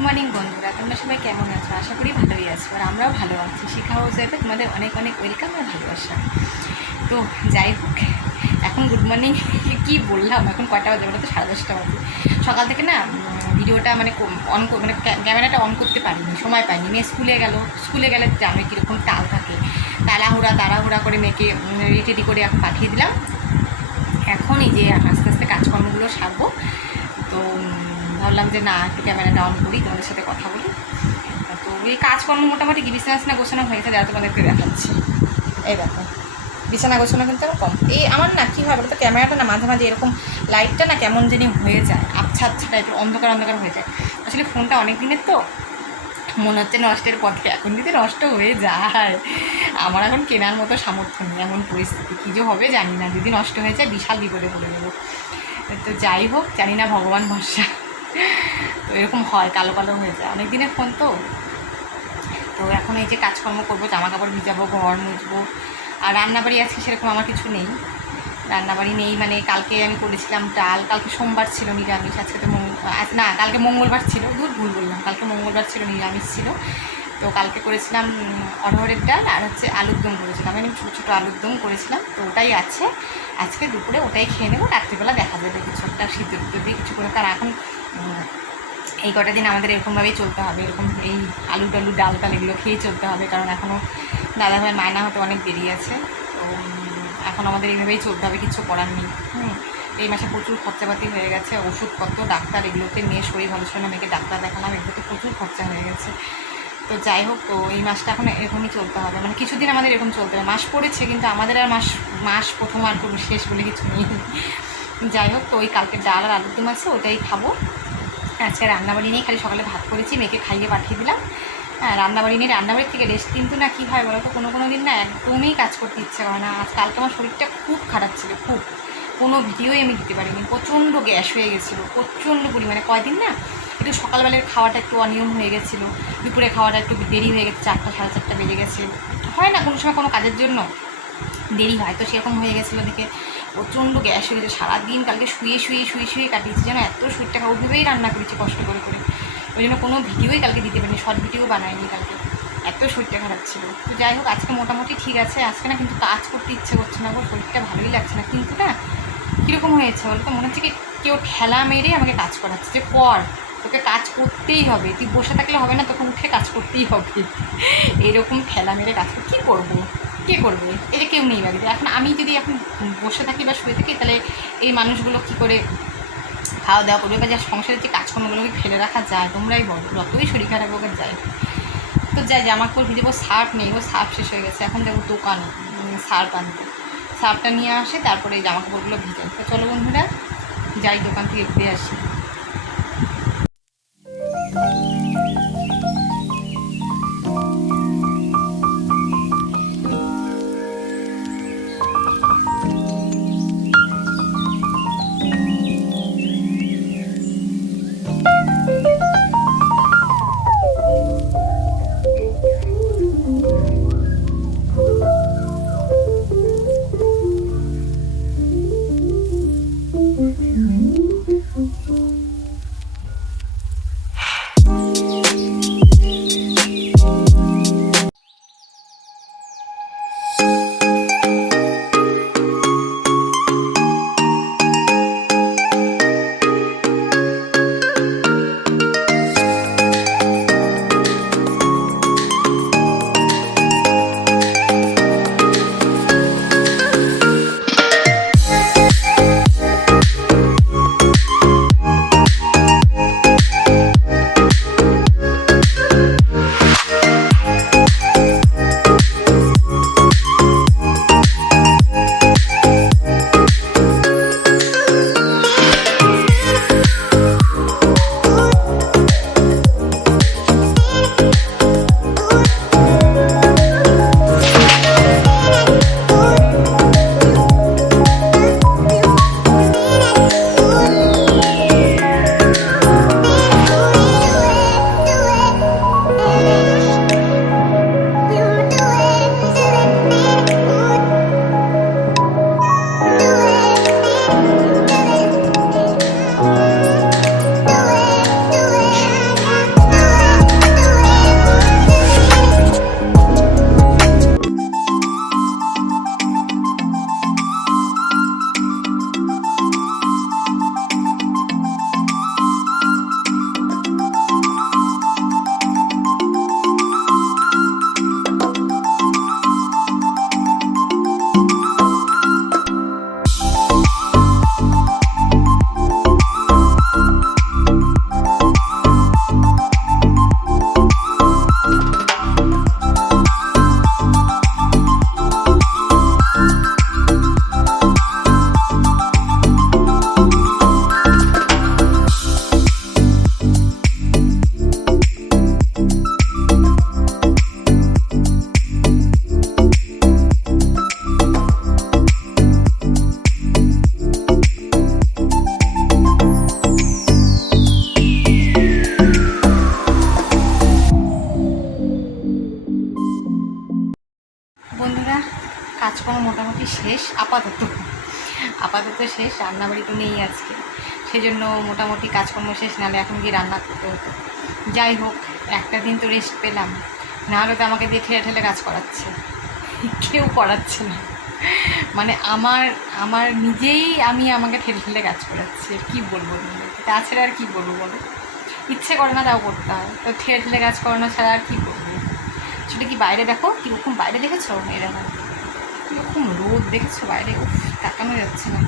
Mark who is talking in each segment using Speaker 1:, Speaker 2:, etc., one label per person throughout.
Speaker 1: Morning বন্ধুরা। তোমরা সবাই কেমন আছো? আশা করি ভালোই আছো, আর আমরাও ভালো আছি। শিখা হাউসেতে তোমাদের অনেক অনেক ওয়েলকাম আর ভালোবাসা। তো যাই হোক, এখন গুড মর্নিং কী বললাম? এখন কয়টা বাজে বলো তো? সাড়ে দশটা বাজে। সকাল থেকে না ভিডিওটা মানে অন মানে ক্যা- ক্যামেরাটা অন করতে পারিনি, সময় পাইনি। মেয়ে স্কুলে গেল। স্কুলে গেলে জানো কীরকম তাল থাকে। তাড়াহুড়া তাড়াহুড়া করে মেয়েকে রেডি করে এখন পাঠিয়ে দিলাম। এখন এই যে আস্তে আস্তে কাজকর্মগুলো সারবো। তো ভাবলাম যে না, একটু ক্যামেরাটা অন করি, তোমাদের সাথে কথা বলি। তো এই কাজকর্ম মোটামুটি কি বিছানা বিছানা গোছানো হয়ে গেছে, যারা তোমাদেরকে দেখাচ্ছি। এই দেখো, বিছানা গোছানো কিন্তু আমার কম এই আমার না কী হয় বলতো ক্যামেরাটা না মাঝে মাঝে এরকম লাইটটা না কেমন জানি হয়ে যায় আচ্ছা আচ্ছা টাইপের অন্ধকার অন্ধকার হয়ে যায়। আসলে ফোনটা অনেক দিনের তো, মনে হচ্ছে নষ্টের পথে, এখন যদি নষ্ট হয়ে যায়। আমার এখন কেনার মতো সামর্থ্য নেই, এমন পরিস্থিতি। কী যে হবে জানি না, যদি নষ্ট হয়ে যায়, বিশাল বিপদে পড়ে নেব তো যাই হোক, জানি না ভগবান ভরসা। তো এরকম হয়, কালো কালো হয়ে যায়। অনেক দিনের ফোন তো। তো এখন এই যে কাজকর্ম করব জামা কাপড় ভিজাবো, ঘর মুছবো, আর রান্নাবাড়ি আজকে সেরকম আমার কিছু নেই। রান্নাবাড়ি নেই মানে কালকে আমি করেছিলাম ডাল, কালকে সোমবার ছিল নিরামিষ, আজকে তো না, কালকে মঙ্গলবার ছিল দূর ভুল বললাম, কালকে মঙ্গলবার ছিল, নিরামিষ ছিল। তো কালকে করেছিলাম অরহরের ডাল আর হচ্ছে আলুর দম করেছিলাম। আমি ছোটো ছোটো আলুর দম করেছিলাম, তো ওটাই আছে। আজকে দুপুরে ওটাই খেয়ে নেব, রাত্রিবেলা দেখা যাবে কিছু একটা সিদ্ধ দিয়ে কিছু করে। কারণ এখন এই কটা দিন আমাদের এরকমভাবেই চলতে হবে, এরকম এই আলু টালু, ডাল টাল এগুলো খেয়ে চলতে হবে, কারণ এখনও দাদাভাই মায়না হতে অনেক দেরি আছে। তো এখন আমাদের এইভাবেই চলতে হবে, কিছু করার নেই। হুম, এই মাসে প্রচুর খরচাপাতি হয়ে গেছে, ওষুধপত্র, ডাক্তার এগুলোতে মেয়ে শরীর ভালো ছিল না, মেয়েকে ডাক্তার দেখালাম, এগুলোতে প্রচুর খরচা হয়ে গেছে। তো যাই হোক, তো এই মাসটা এখন এরকমই চলতে হবে মানে কিছুদিন আমাদের এরকম চলতে হবে, মাস পড়েছে কিন্তু আমাদের আর মাস মাস প্রথম আর কোনো শেষ বলে কিছু নেই। যাই হোক তো ওই কালকে ডাল আর আলুর দম আছে, ওটাই খাব। আজকে রান্নাবাড়ি নেই, খালি সকালে ভাত করেছি, মেয়েকে খাইয়ে পাঠিয়ে দিলাম। হ্যাঁ রান্নাবাড়ি নেই, রান্নাবাড়ির থেকে রেস্ট কিন্তু না, কী হয় বলো তো কোনো কোনো দিন না একদমই কাজ করতে ইচ্ছে করে না। আজ কালকে আমার শরীরটা খুব খারাপ ছিল, খুব। কোনো ভিডিওই আমি দিতে পারিনি, প্রচণ্ড গ্যাস হয়ে গেছিল, প্রচণ্ড পরিমাণে কয়দিন না, একটু সকালবেলার খাওয়াটা একটু অনিয়ম হয়ে গেছিল, দুপুরে খাওয়াটা একটু দেরি হয়ে গেছে, চারটা, সাড়ে চারটা বেজে গেছে। হয় না, কোনো সময় কোনো কাজের জন্য দেরি হয়, তো সেরকম হয়ে গেছিল দেখে প্রচণ্ড গ্যাস হয়ে গেছে, সারাদিন কালকে শুয়ে শুয়ে শুয়ে শুয়ে কাটিয়েছি যেন এত শরীরটা খারাপ ভেবেই রান্না করেছি কষ্ট করে করে। ওই জন্য কোনো ভিডিওই কালকে দিতে পারিনি, শর্ট ভিডিও বানায়নি কালকে। এত শরীরটা খারাপ ছিল। তো যাই হোক, আজকে মোটামুটি ঠিক আছে। আজকে না কিন্তু কাজ করতে ইচ্ছে করছে না গো, শরীরটা ভালোই লাগছে না। কিন্তু না, কীরকম হয়েছে বলতো? মনে হচ্ছে কি কেউ ঠেলা মেরে আমাকে কাজ করাচ্ছে। যে কর, তোকে কাজ করতেই হবে। তুই বসে থাকলে হবে না তোকে উঠে কাজ করতেই হবে। এরকম ঠেলা মেরে কাজ কর- কী করব? কে করবে? যে কেউ নেই বাড়িতে। এখন আমি যদি এখন বসে থাকি বা শুয়ে থাকি, তাহলে এই মানুষগুলো কী করে খাওয়া দাওয়া করবে বা যা সংসারের যে কাজকর্মগুলোকে ফেলে রাখা যায়? তোমরাই বলো। যতই শরীর খারাপ হোক যায় তো যাই জামা কাপড় ভিজেবো সার্ফ নেই। ও সার্ফ শেষ হয়ে গেছে। এখন যাব দোকান সার্ফ আনতে। সার্ফটা নিয়ে আসে, তারপরে জামা কাপড়গুলো ভিজাই। তো চলো বন্ধুরা, যাই দোকান থেকে ঘুরে আসি। আপাতত। আপাতত শেষ, রান্নাবাড়ি তো নেই আজকে। সেই জন্য মোটামুটি কাজকর্ম শেষ, নাহলে এখন গিয়ে রান্না করতে হতো। যাই হোক, একটা দিন তো রেস্ট পেলাম। নাহলে তো আমাকে দিয়ে ঠেলে ঠেলে কাজ করাচ্ছে। কেউ করাচ্ছে না। মানে আমার আমার নিজেই আমি আমাকে ঠেলে ঠেলে কাজ করাচ্ছি কি বলব? তাছাড়া আর কি বলব বলো? ইচ্ছে করে না তাও করতে হয়। তো ঠেলে ঠেলে কাজ করানো ছাড়া আর কী করব? সেটা কি বাইরে দেখো? কীরকম বাইরে দেখেছ এরকম কীরকম রোদ, দেখেছ বাইরে? উফ, তাকানো যাচ্ছে না।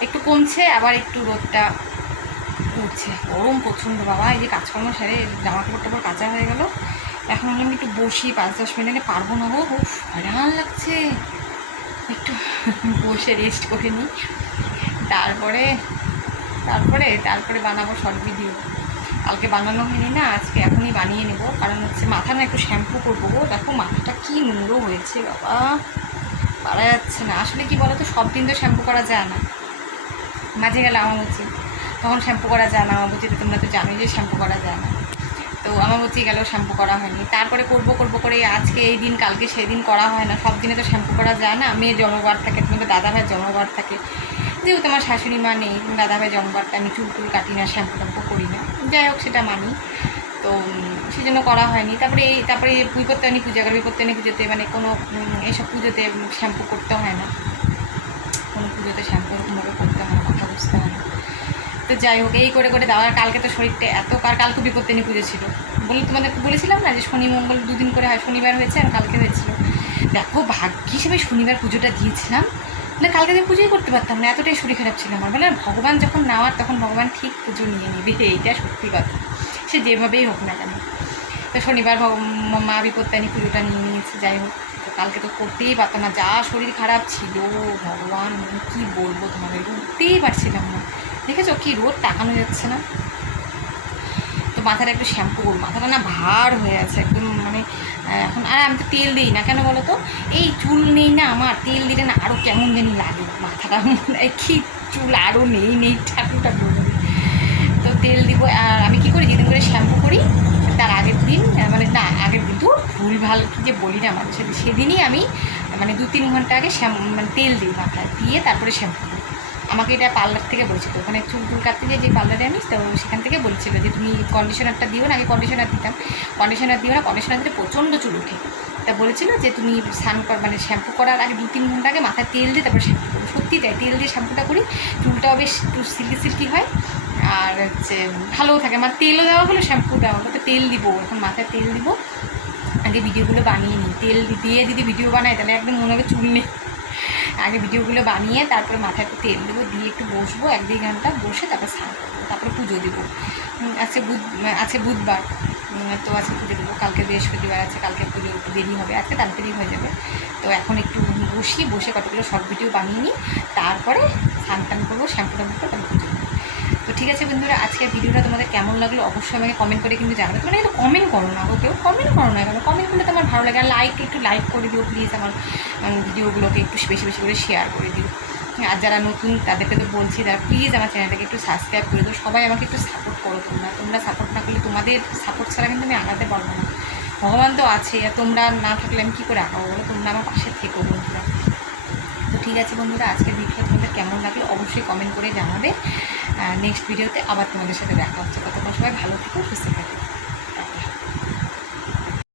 Speaker 1: একটু কমছে, আবার একটু রোদটা উঠছে। গরম প্রচণ্ড, বাবা। এই যে কাজকর্ম সেরে জামা কাপড় টাপড় কাঁচা হয়ে গেল। এখন আমি একটু বসি, পাঁচ দশ মিনিটে পারব না গো। হয়রান লাগছে। একটু বসে রেস্ট করে নিই। তারপরে তারপরে তারপরে বানাবো শর্ট ভিডিও কালকে বানানো হয়নি না, আজকে এখনই বানিয়ে নেব। কারণ হচ্ছে মাথা না একটু শ্যাম্পু করব দেখো মাথাটা কী নোংরো হয়েছে, বাবা। পারা যাচ্ছে না। আসলে কি বলো তো সব দিন তো শ্যাম্পু করা যায় না। মাঝে গেলে আমার উচিত তখন শ্যাম্পু করা যায় না। আমার উচিত তোমরা তো জানোই যে শ্যাম্পু করা যায় না। তো আমার উচিত গেলেও শ্যাম্পু করা হয়নি। তারপরে করব করব করে আজকে এই দিন, কালকে সেই দিন করা হয় না। সব দিনে তো শ্যাম্পু করা যায় না। মেয়ের জন্মবার থাকে, তোমাদের দাদা ভাইয়ের জন্মবার থাকে। যেহেতু আমার শাশুড়ি মা নেই দাদা ভাই জন্মবারটা আমি চুল টুল কাটি না শ্যাম্পু ট্যাম্পু করি না। যাই হোক, সেটা মানি। তো উম, সেই জন্য করা হয়নি। তারপরে এই তারপরে এই বিপত্তানি পূজা করে বিপত্তানি পুজোতে মানে কোনো এইসব পুজোতে শ্যাম্পু করতে হয় না। কোনো পুজোতে শ্যাম্পু এরকমভাবে করতে হয় না কথা বুঝতে হয় না। তো যাই হোক এই করে করে দেওয়ার কালকে তো শরীরটা এত কার কালকে বিপত্তানি পুজো ছিল। বলে তোমাদের বলেছিলাম না যে শনি মঙ্গল দুদিন করে হয় শনিবার হয়েছে আর কালকে হয়েছিল। দেখো ভাগ্য হিসেবে শনিবার পুজোটা দিয়েছিলাম। না কালকে তো পুজোই করতে পারতাম না এতটাই শরীর খারাপ ছিল আমার। মানে ভগবান যখন নেওয়ার তখন ভগবান ঠিক পুজো নিয়ে নেবে। এইটা সত্যি কথা। সে যেভাবেই হোক না কেন। তো শনিবার মা বিপত্তানি পুজোটা নিয়ে নিয়েছে, যাই হোক। তো কালকে তো করতেই পারতাম না, যা শরীর খারাপ ছিল। ভগবান মানে কী বলব তোমাদের উঠতেই পারছিলাম না। দেখেছ কি রোদ তাকানো যাচ্ছে না? তো মাথাটা একটু শ্যাম্পু করব। মাথাটা না ভার হয়ে আছে, একদম মানে এখন আর আমি তো তেল দিই না, কেন বলো তো? এই চুল নেই না আমার, তেল দিলে না আরও কেমন জানি লাগে। মাথাটা মনে কি চুল আরও নেই নেই ঠাকুর ঠাকুর। তো তেল দিব, আর আমি কি করি যেদিন করে শ্যাম্পু করি তার আগের দিন আহ, মানে না আগের দিন তো কি যে বলি না মানুষের সেদিনই আমি মানে দু তিন ঘণ্টা আগে শ্যাম মানে তেল দিই মাথায়, দিয়ে তারপরে শ্যাম্পু করি। আমাকে এটা পার্লার থেকে বলেছিল, ওখানে চুল টুল কাটতে যে যে পার্লারে আমি তো সেখান থেকে বলেছিল যে তুমি কন্ডিশনারটা দিও না, আগে কন্ডিশনার দিতাম। কন্ডিশনার দিও না কন্ডিশনার দিলে প্রচণ্ড চুল ওঠে। তা বলেছিল যে তুমি স্নান কর মানে শ্যাম্পু করার আগে দু তিন ঘণ্টা আগে মাথায় তেল দিয়ে তারপরে শ্যাম্পু করো। সত্যি তাই, তেল দিয়ে শ্যাম্পুটা করি, চুলটাও বেশ একটু সিল্কি সিল্কি হয়। আর হচ্ছে, ভালোও থাকে। আমার তেলও দেওয়া হলো শ্যাম্পু দেওয়া হলো, তো তেল দিব, এখন মাথায় তেল দিব। আগে ভিডিওগুলো বানিয়ে নিই। তেল দিয়ে যদি ভিডিও বানাই তাহলে একদম মনে হবে চুল নেই। আগে ভিডিওগুলো বানিয়ে তারপরে মাথায় একটু তেল দেবো, দিয়ে একটু বসবো, এক দুই ঘণ্টা বসে তারপর স্নান করব। তারপরে পুজো দেবো। আজকে বুধ, আছে বুধবার। তো আজকে পুজো দেবো। কালকে বৃহস্পতিবার আছে, কালকে পুজো একটু দেরি হবে। আজকে তাড়াতাড়ি হয়ে যাবে। তো এখন একটু বসি, বসে কতগুলো শর্ট ভিডিও বানিয়ে নিই। তারপরে স্নান টান করব শ্যাম্পু ট্যাম্পু করে তারপর পুজো তো ঠিক আছে বন্ধুরা, আজকের ভিডিওটা তোমাদের কেমন লাগল অবশ্যই আমাকে কমেন্ট করে কিন্তু জানাবে। তোমরা একটু কমেন্ট করো না ওকেও কমেন্ট করো না কেন? কমেন্ট করলে তোমার ভালো লাগে। আর লাইক একটু লাইক করে দিও প্লিজ আমার ভিডিওগুলোকে একটু বেশি বেশি করে শেয়ার করে দিও। আর যারা নতুন, তাদেরকে তো বলছি, তারা প্লিজ আমার চ্যানেলটাকে একটু সাবস্ক্রাইব করে দিও। সবাই আমাকে একটু সাপোর্ট করো তোমরা। তোমরা সাপোর্ট না করলে তোমাদের সাপোর্ট ছাড়া কিন্তু আমি আগাতে পারব না। ভগবান তো আছে, আর তোমরা না থাকলে আমি কী করে আঁকাবো বলো? তোমরা আমার পাশে থেকো বন্ধুরা। তো ঠিক আছে বন্ধুরা, আজকের ভিডিওটা তোমাদের কেমন লাগল অবশ্যই কমেন্ট করে জানাবে। নেক্সট ভিডিওতে আবার তোমাদের সাথে দেখা হচ্ছে। ততক্ষণ সবাই ভালো থেকো সুস্থ থেকো।